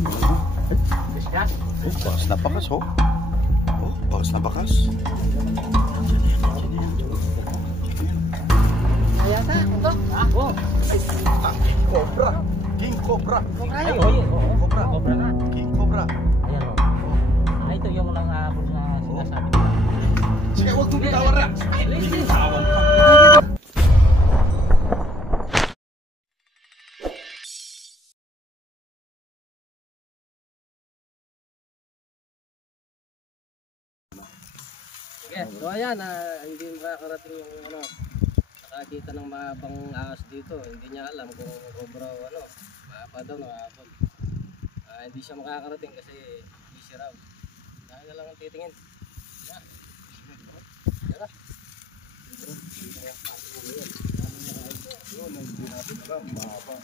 Oh, bakas na bakas, oh. Oh, bakas na bakas. Ayata, untuk. Oh. King Cobra. King Cobra. Cobra King yun. Cobra. Cobra nga. King Cobra. Ayan o. Ito yung nangahabol na sinasabi ko. Sige, huwag mong bitawan na. Bitawan pa. Sige, so ayan, hindi makakarating yung nakakita ng mahabang ahas dito. Hindi niya alam kung cobra o mahaba daw nakahabol. Hindi siya makakarating kasi busy raw. Dahil na lang ang titingin. Yan. Tara. Yun, hindi natin alam, mahaba.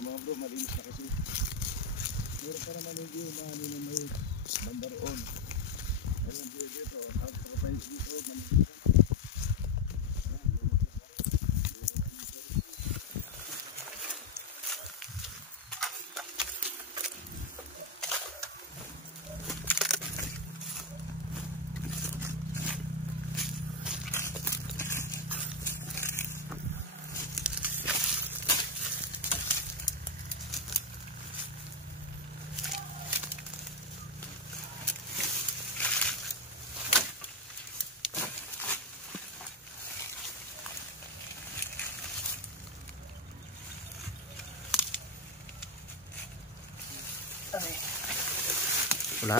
Mga bro, malinis na kasi. Meron pa naman hindi umani na may bandaroon. Ayun dito, outro-price dito, malinis na. Wala.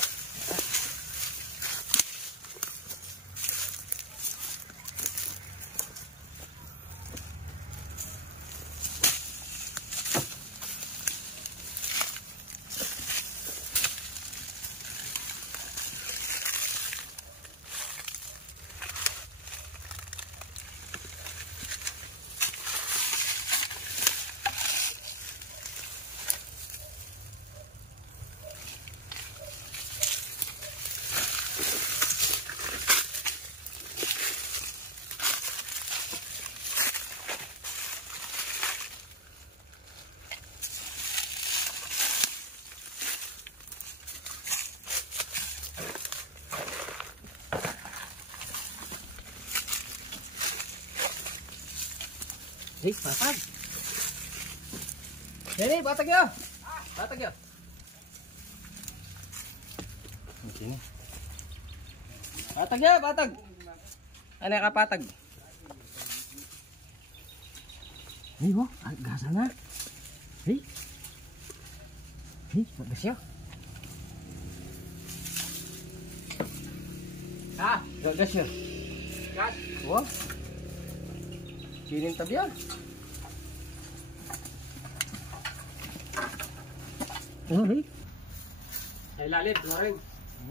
Hey, patag. Jadi, patag ya. Patag ya. Sini. Patag ya, patag. Ano ka patag? Hey, oh, gasa na. Hey. Hey, gas ya. Gas ya. Gas. Oh. Sinin tabi yan. Oh, hey. Ay lalim, lumaring.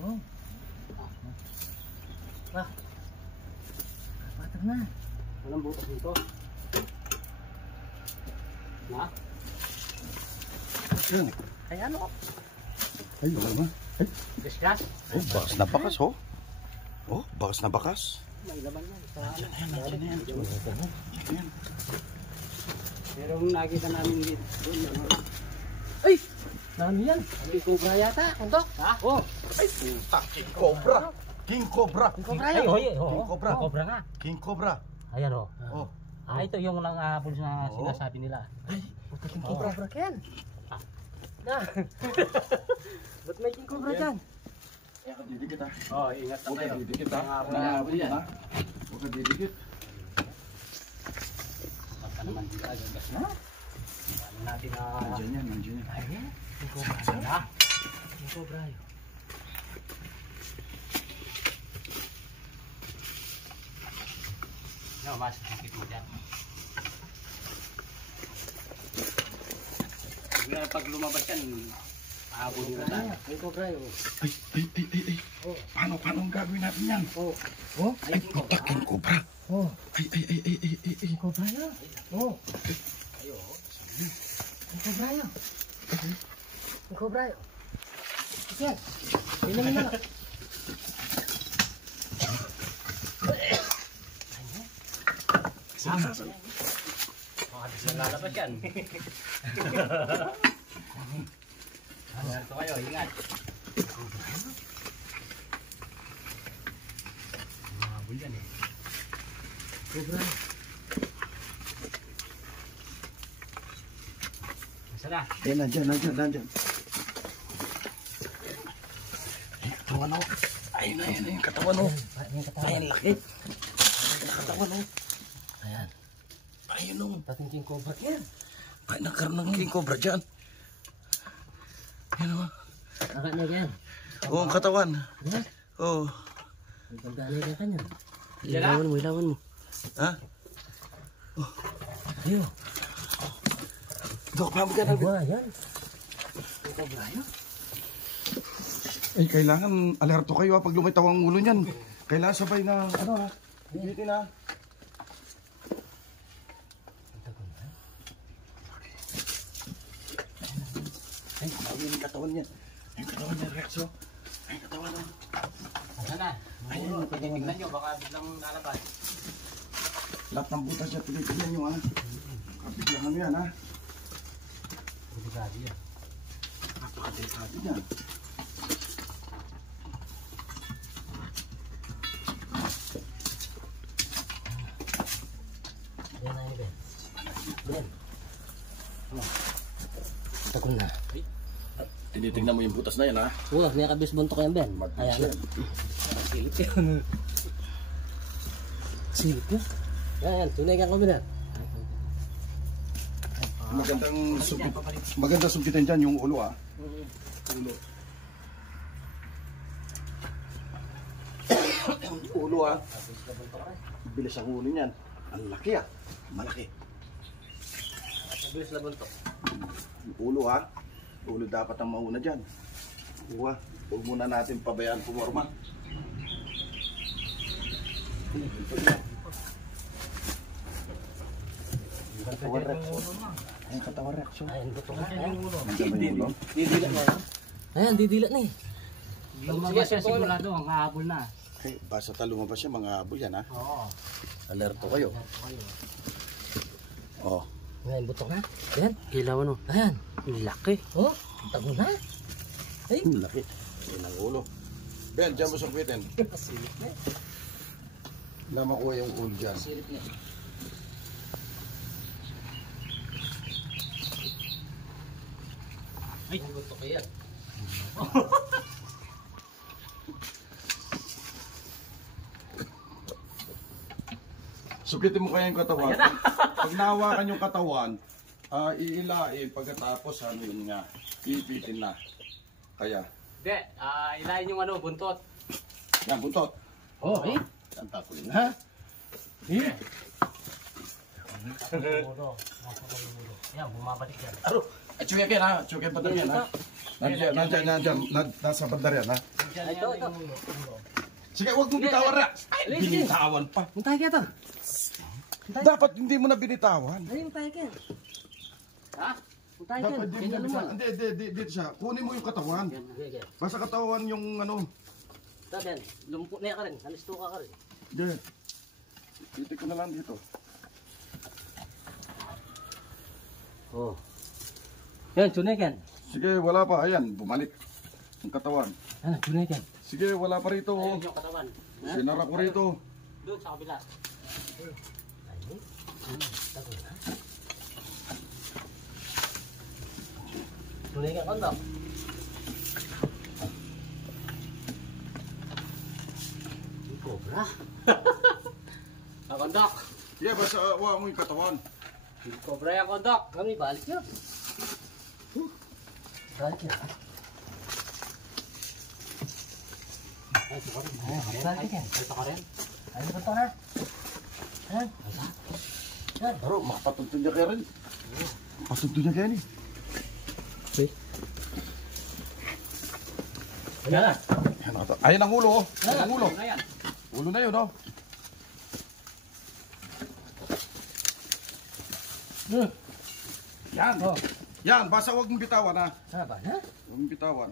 Oh. Patag na. Walang butas dito. Na? Yan. Ay ano? Ay, wala ba? Ay. Discuss? Oh, bakas na bakas, oh. Oh, bakas na bakas. May laban yan. Nandiyan na yan. Pero nakita namin doon. Ay! Nani yan? Hindi cobra yata. Untuk? Ha? Oh. Ay, puta. King Cobra. King Cobra. King Cobra yun. King Cobra. Cobra nga. King Cobra. Ayan o. Oh. Ito yung nangahabol na sinasabi nila. Ay, puta King Cobra. Cobra Ken. Na. Ba't may King Cobra dyan? didikit ah. Oh, ingat na tayo. Huwag ka didikit ah. Nangahabol yan. Huwag ka didikit. Baka naman dito agad na. Ano natin na... Nandiyan yan, nandiyan yan. Ayun. King Cobra. King Cobra yun. No, mas sakit mo dyan. Pag lumabas yan, mahabol nyo na tayo. King Cobra yun. Ay. Oh. Paano ang gagawin natin yan? Oh. Oh? Ay, puta, King Cobra. Oh. Ay. King Cobra yun. Oh. Ayo. King Cobra yun. King Cobra yun. Yan. Tingnan mo na. Makakabis na lalabas yan. Ito kayo, ingat. Mahabol yan eh. Cobra. Nasaan na? Eh, nandyan. Ay, katawan o. Ayun na yung katawan o. Ayan, laki. Ayan, katawan o. Ayan. Ayun o. Pating king cobra yan. Ay, nagkaroon ng king cobra dyan. Ayan o. Nakanig yan. Oo, ang katawan. Yan. Oo. May pagdalay ka kanya. Ilawan mo. Ha? Ayun. Dok, pamag ka na. Cobra yan. Cobra yan. Ay, kailangan alerto kayo pag lumitaw ang ulo niyan. Kailangan sabay na, ano ha? Bibitin ha? Ay, ayun yung katawan niya. Yung katawan niya, Rexo. Ay, katawan o. Saan na? Ayun, tignan nyo, baka biglang lalabas. Lahat ng butas niya, tuloy-tuloy nyo ha. Kapiglang ano yan ha. Delikado yan. Napakadelikado niyan. Yan na yun, Ben. Ben. Takon na. Tinitingnan mo yung butas na yan ha. Huwag, may kabis buntok yan, Ben. Mabilis Ayan. yan. Silip yan. Silip yan. Yan, tunay kang kabinan. Magandang sumpitin dyan yung ulo ha. Ulo. Ulo ha. Bilis ang ulo niyan. Ang laki ha. Malaki. Mabilis na buntok. Ulo ha. Ulo dapat ang mauna dyan. Uwa. Huwag muna natin pabayaan pumorma. Katawan Rexo. Ayan, katawan Rexo. Ayan, buto ka. Ayan, Nandiyan ba yung ulo? didilat na. Ayan, didilat na eh. Lumabas siya sigurado, ang hahabol na. Okay, basta lumabas siya, mga habol yan ha. Oo. Alerto kayo. Oh. Ayan, buto ka. Ayan. Hilawan o. Ayan. Laki. Oh, tago na. Ay, Laki. Yan ang ulo. Ben, dyan mo sumpitin. silip na. Na makuha yung ulo dyan. Silip na. Ay, buto ka yan. Sukitin mo kaya yung katawan. Pag nahawakan yung katawan, iilain pagkatapos ano yun nga, iipitin na. Kaya, Hindi, ilayin yung ano, buntot. yan, buntot. Oh, eh. Yan, tatulin ha. Eh. Ulo. Yan, bumabalik yan. Aro, tsuyakin ha, tsuyakin pa yan ha. Nandiyan, nasa bandar yan ha. Ito. Sige, huwag mong bitawan ra. Ay, binitawan pa. Muntay ka to. Dapat hindi mo na binitawan. Ay, muntay ka. Ha? Muntay ka. Dapat hindi mo na binitawan. Hindi, dito siya. Kunin mo yung katawan. Sige. Basta katawan yung ano. Ito, Ben. Lumpo na ka rin. Nalisto ka rin. Hindi. Titik ko na lang dito. Oh. Yan, tunay ka. Sige, wala pa. Ayan, bumalik. Ang katawan. Ano, tunay ka. Sige, wala pa rito. Oh. Ayun yung katawan. Sinara ko rito. Doon sa kabila. Tago na. Tunay ka, kondok. Cobra. Kondok. Sige, basta wala mo yung katawan. Cobra yan, kondok. Kami, balik yun. Balik yun. Ay, suka rin. Balik yan. Ito ka rin. Ano ba ito na? Ayan. Yan. Pero, makapatuntun niya kaya rin. Patuntun niya kaya ni. Ayan na. Ayan ang ulo. Oh. Ayan ang ulo. Ayan. Ulo na yun, oh. Yan. Oh. Yan, basta huwag mong bitawan ha. Haba na? Huwag mong bitawan.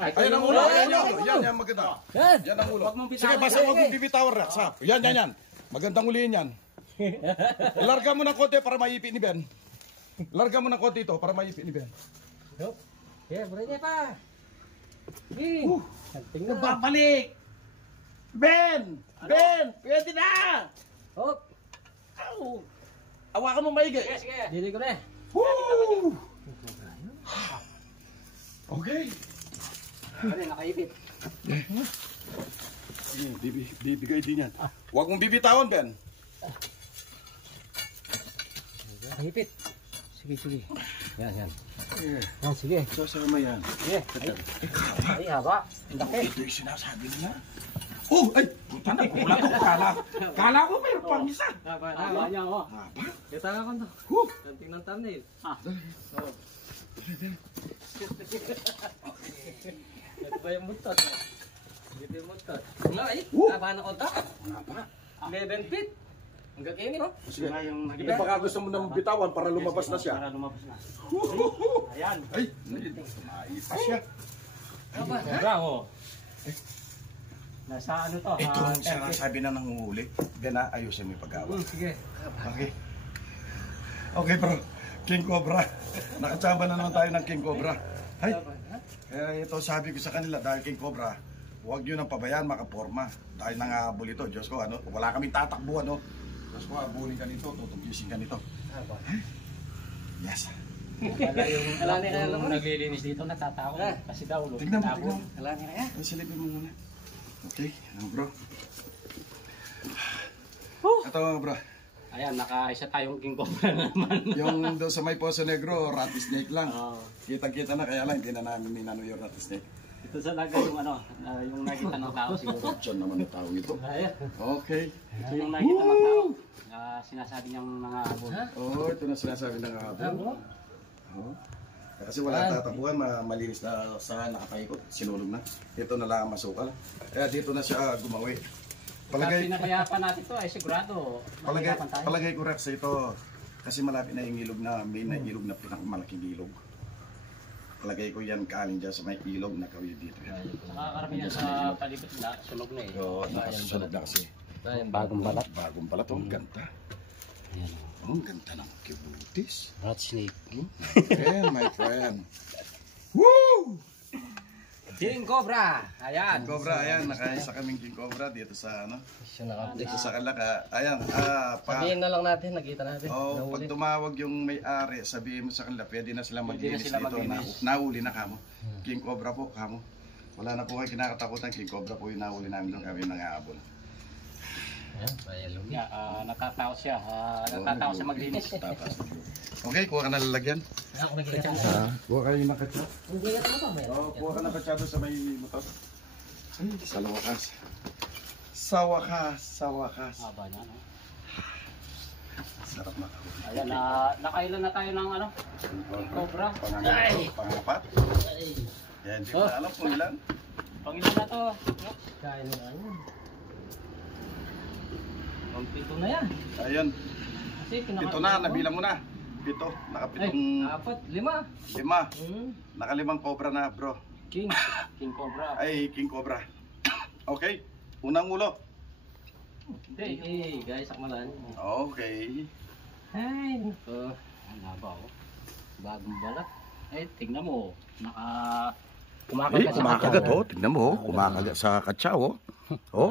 Ay, Ayan ang ulo. Ayan ang ulo. Yan, maganda. Yan. Yan ang ulo. Huwag mong Sige, bitawan. basta huwag mong bibitawan, Rex, ha. Yan. Magandang ulihin yan. Larga mo ng konti para maipit ni Ben. Larga mo ng konti ito para maipit ni Ben. Yup. Yeah, berani pa. King. Tingnan mo. Babalik! Ben! Ben! Pwede na! Hop. Ow! Awakan mo maigi. Sige, sige. Dili ko na. Woo! Okay. Ano, nakaipit. Bibigay din yan. Huwag mong bibitawan, Ben. Hipit. Sige, sige. Yan, yan. Yan, sige. Sasama yan. Sige. Ay, haba. Ang laki. Ito yung sinasabi nila. Oh! Ay! Puta na! Wala ko kala. Kala ko mayroon pang isa. Haba na. Haba niya, oh. Haba? Kita ka ko to. Huh! Tanting ng thumbnail. Ah. Oh. Ito ba yung buntot? Ito yung buntot. Nga eh. Haba na ko to. Haba? 11 feet. Ang gagawin mo. Sige. Sila yung Eh, baka gusto mo nang bitawan para lumabas na siya. Para lumabas na. Ayan. Ay! Naipas siya. Haba na. Bravo. Nasa ano to? Ito ah, ang sinasabi na nanguhuli. Gana, ayusin mo yung pag-awa. Sige. Okay. Okay bro. King Cobra. Nakachamba na naman tayo ng King Cobra. Ay! Haba na. Eh, ito sabi ko sa kanila dahil King Cobra, huwag nyo nang pabayaan makaporma. Dahil nangahabol ito. Diyos ko, ano, wala kaming tatakbuhan, no? Diyos ko, habulin ka nito, tutugyusin ka nito. Haba. Yes. Wala yung, Wala na kaya yung naman. naglilinis dito natatakot. Ah. Kasi daw, Tignan mo, tapon. tignan mo. Wala na kaya. Ang silipin mo muna. Okay, ano bro? Ito mga bro. Ayan, nakaisa tayong King Cobra na naman. Yung doon sa may Poso Negro, ratty snake lang. Oo. Kitang-kita na, kaya lang hindi na namin minano yung ratty snake. Ito sa laga yung ano, yung nakita ng tao siguro. Diyan naman ang tao ito. Ayan. Okay. Ito yung nakita ng tao. Sinasabi niyang mga abon. Oh, ito na sinasabi ng hapon. Oh. Kasi wala tatapuan, malinis na sa nakapaikot, sinulog na. Ito na lang ang masukal. Kaya dito na siya gumawi. Palagay, pinapayapan natin to ay sigurado. mahirapan tayo. Palagay ko Rex ito. Kasi malapit na yung ilog na, main na ilog na pinakamalaking ilog. Palagay ko yan kaling dyan sa may ilog na kawin dito. Saka karamihan sa palibot na sunog na eh. Oo, nakasunod na kasi. Bagong balat. Bagong balat, ang ganda. Ayan. Oh, ang ganda ng kibutis. Rat snake. My friend. Woo! King Cobra. Ayan. King Cobra, ayan, nakaisa kaming King Cobra dito sa ano, Siya naka-update. dito sa Kalaka. Ayan, Sabihin na lang natin, nakita natin. oh, pag Nahuli. tumawag yung may-ari, sabihin mo sa kanila, pwede na sila Pwede na maglinis sila dito. maglinis. Nahuli na kamo. King Cobra po, kamo. Wala na po kayo kinakatakutan, King Cobra po yung nahuli namin doon kami nangaabol. Ayan, payalong. Yeah, nakatao siya. Nakatao sa maglinis. Tatas. Okay, kuha ka na lalagyan. Ako nagkita. Kuha kayo ng katsa. Hindi ka ito ba? Oh, kuha ka ng katsa doon sa may motor. Ay, sa wakas. Sa wakas, sa wakas. Haba niya, no? Sarap na kahuli. Ayan, nakailan na tayo ng ano? Cobra. Pangapat. Yan, hindi ko na alam kung ilan. Pangilan na to. Kain na yan. Ang pito na yan. Ayun, Kasi pito na, nabilang mo na. Pito, Ay, nakapitong 4, 5. 5. Nakalimang cobra na bro. King. King Cobra. Ay, King Cobra. Okay, unang ulo. Hindi, guys, akmalan. Okay. Ay, ito. Ang haba, oh. Bagong balat. Eh, tignan mo. Eh, Kumakagat sa kumakagat katawan. oh. Tignan mo, kumakagat sa katsa oh. Oh,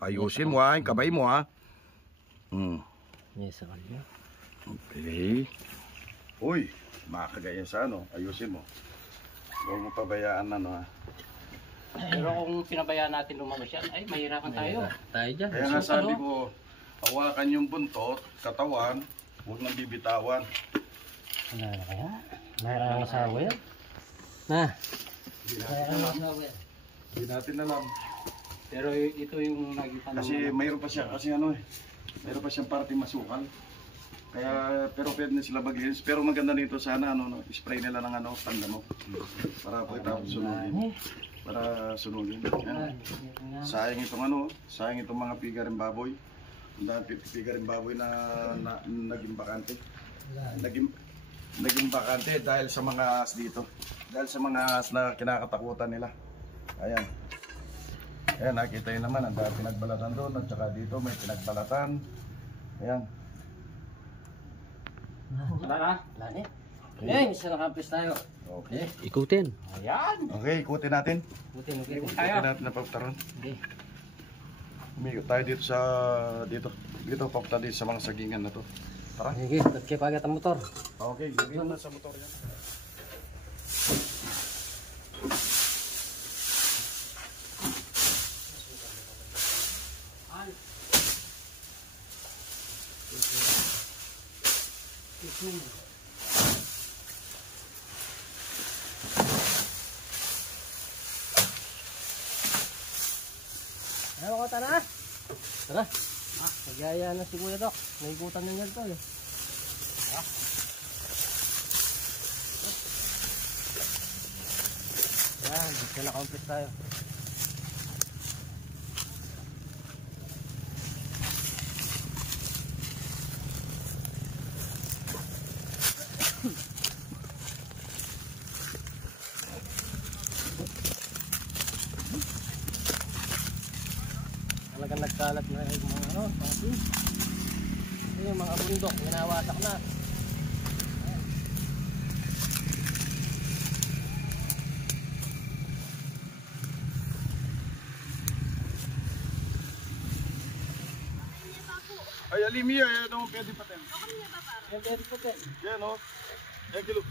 ayusin mo ha, yung kabay mo ha. Yes, sa kanya. Okay. Uy, makakagaya sa ano, ayusin mo. Huwag mo pabayaan ano ha. Pero kung pinabayaan natin lumabas yan, ay mahirapan tayo. Tayo dyan. Kaya nga sabi ko, hawakan yung buntot, katawan, huwag nang bibitawan. Ano na kaya? Mayroon ang asawa yan? Na. Hindi natin alam. Pero ito yung nakita Kasi mayroon pa siya, kasi ano eh, mayroon pa siyang party masukal. Kaya, pero pwede na sila maglinis. Pero maganda nito sana, ano, no, spray nila ng ano, pandamo. Para pagkatapos sunugin. Para sunugin. Yan. Sayang itong ano, sayang itong mga pigaring baboy. Ang dami pigaring baboy na naging bakante. Naging bakante dahil sa mga as dito. Dahil sa mga as na kinakatakutan nila. Ayan. Ayan, nakita nyo naman, ang dami pinagbalatan doon. At saka dito may pinagbalatan. Ayan. Wala na. Wala na. Ayan, isa nakampis tayo. Okay. Ikutin. Ayan. Okay, ikutin natin. Buti, okay. Ikut Ikutin tayo. natin na pagtaron. Okay. Umiikot tayo dito sa... Dito. Dito, papunta dito sa mga sagingan na to. Tara. Sige, tatke pa agad ang motor. Okay, lagyan na sa motor yan. Ano ko tara? Tara. Nagyaya na si Kuya Dok. Naikutan niya to eh. Yan, dito na complete tayo. Talagang nagkalat na yung mga ano, pangsin. Ito yung mga bundok, ginawasak na. Ay, Alimia, ano pwede paten? Yan, pwede po po. Yan, o. Yan, kilo.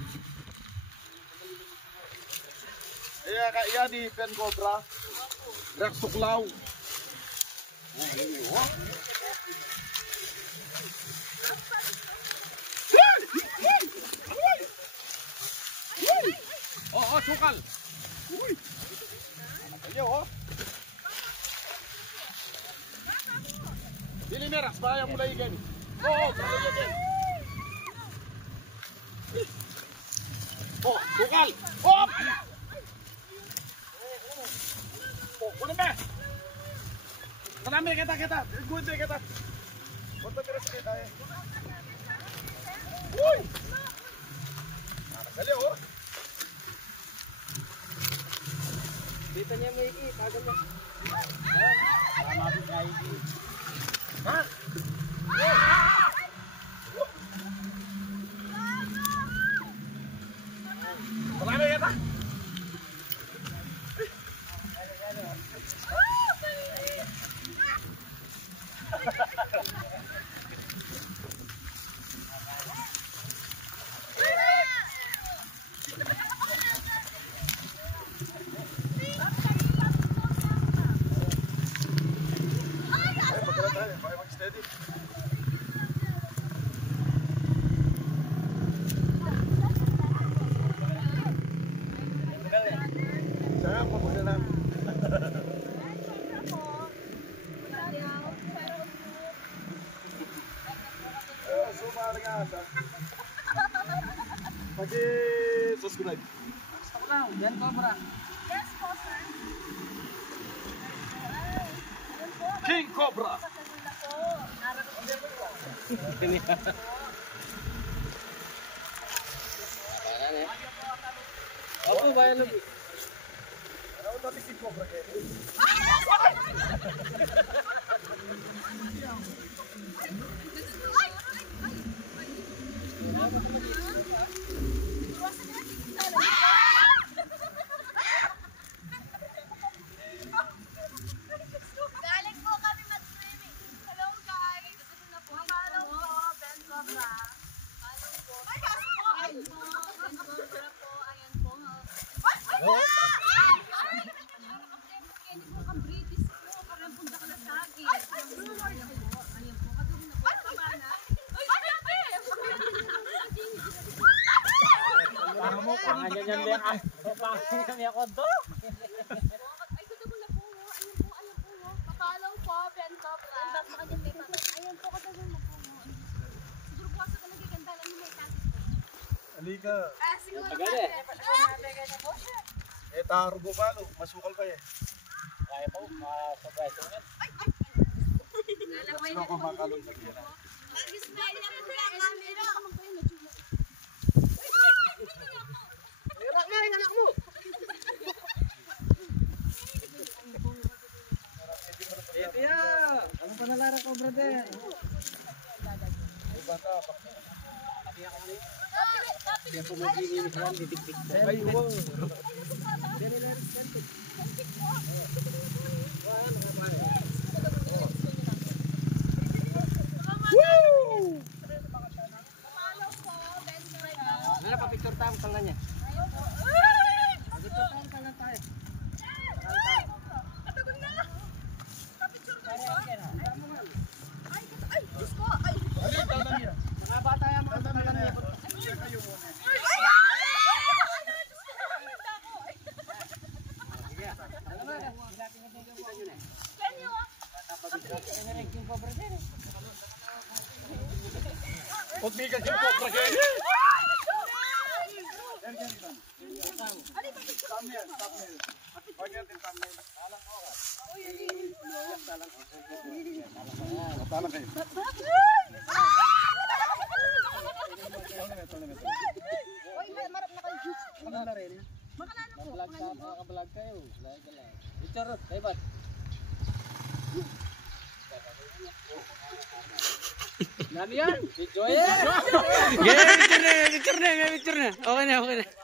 Iya, kaya di pen cobra. Rex tuklaw. Oh, sukal. Uy. Ayo, oh. Dili meras, bahaya mulai ikan. Oh, bahaya ikan. Oh, sukal. Oh. Oh, kunin ba? Marami kita. Good day kita. Punta terus kita eh. Uy. Dali oh. Dito niya may tagal na. Mabit na iki. Ha? Marami kita. Steady. Saya po muna na. Sumari nga ata. Pag-subscribe. Stop lang, yan cobra. King Cobra. Ayan eh. Opo, bayan na. Ano natin King Cobra kayo? Galing po kami mag-swimming. Hello guys! Mapalaw po, Ben Cobra. Mapalaw po. Ay, kasi po! Ben Cobra po, ayan po. Ay! Kaya po kang British po, parang punta ka na sa akin. Ay! Ayan po, kagawin na po. Ay! Kabana. Ay! Mo pangan yan yan. Pangan yan ako do. Ay, kuto mo na po. Ayan po. Mapalaw po, Ben Cobra. Ayan po, kagawin na po. Siguro po sa talaga ganda lang yung may tatis po. Halika. Siguro Tagal eh. Taro balo. Masukal pa eh. Kaya po, ma-surprise mo yan. Sino ko makalong sa gila? Anak mo! Ito yan! Ano pa nalara ko, brother? Wala pa picture tayo sa kanya. Picture tayo lang tayo. Katagun na! Kapicture ko siya. Ay, Diyos ko! Ay! Mga bata yan, mga bata yan. Huwag bigas yung kopra kayo. Thumbnail. Huwag natin thumbnail. Talang kayo. Makablog kayo. Picture, kaibat. Dami yan. Video yan. Picture na. Okay na.